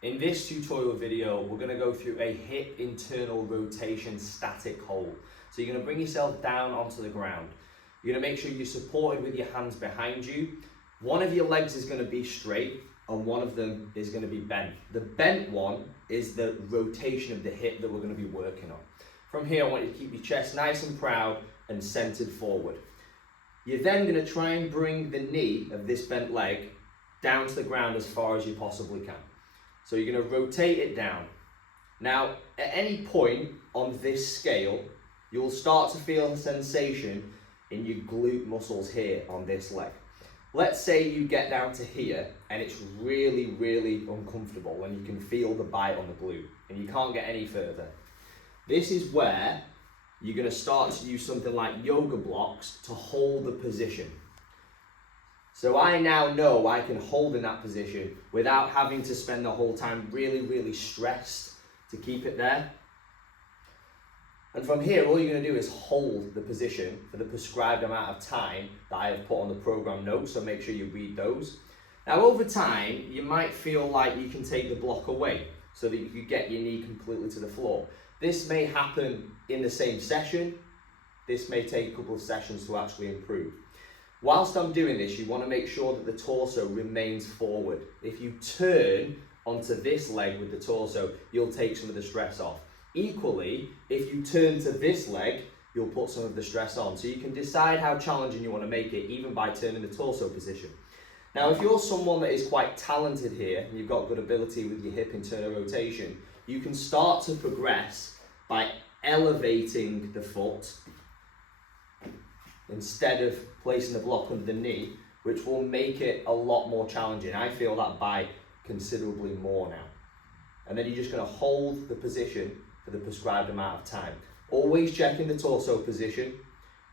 In this tutorial video, we're going to go through a hip internal rotation static hold. So you're going to bring yourself down onto the ground. You're going to make sure you're supported with your hands behind you. One of your legs is going to be straight and one of them is going to be bent. The bent one is the rotation of the hip that we're going to be working on. From here, I want you to keep your chest nice and proud and centered forward. You're then going to try and bring the knee of this bent leg down to the ground as far as you possibly can. So you're going to rotate it down. Now, at any point on this scale, you'll start to feel a sensation in your glute muscles here on this leg. Let's say you get down to here and it's really, really uncomfortable and you can feel the bite on the glute and you can't get any further. This is where you're going to start to use something like yoga blocks to hold the position. So I now know I can hold in that position without having to spend the whole time really, really stressed to keep it there. And from here, all you're going to do is hold the position for the prescribed amount of time that I have put on the program notes, so make sure you read those. Now over time, you might feel like you can take the block away so that you can get your knee completely to the floor. This may happen in the same session. This may take a couple of sessions to actually improve. Whilst I'm doing this, you want to make sure that the torso remains forward. If you turn onto this leg with the torso, you'll take some of the stress off. Equally, if you turn to this leg, you'll put some of the stress on. So you can decide how challenging you want to make it, even by turning the torso position. Now, if you're someone that is quite talented here, and you've got good ability with your hip internal rotation, you can start to progress by elevating the foot instead of placing the block under the knee, which will make it a lot more challenging. I feel that by considerably more now. And then you're just going to hold the position for the prescribed amount of time. Always checking the torso position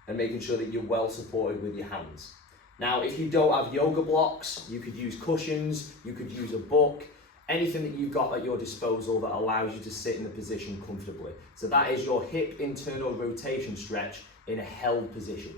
and making sure that you're well supported with your hands. Now, if you don't have yoga blocks, you could use cushions, you could use a book, anything that you've got at your disposal that allows you to sit in the position comfortably. So that is your hip internal rotation stretch in a held position.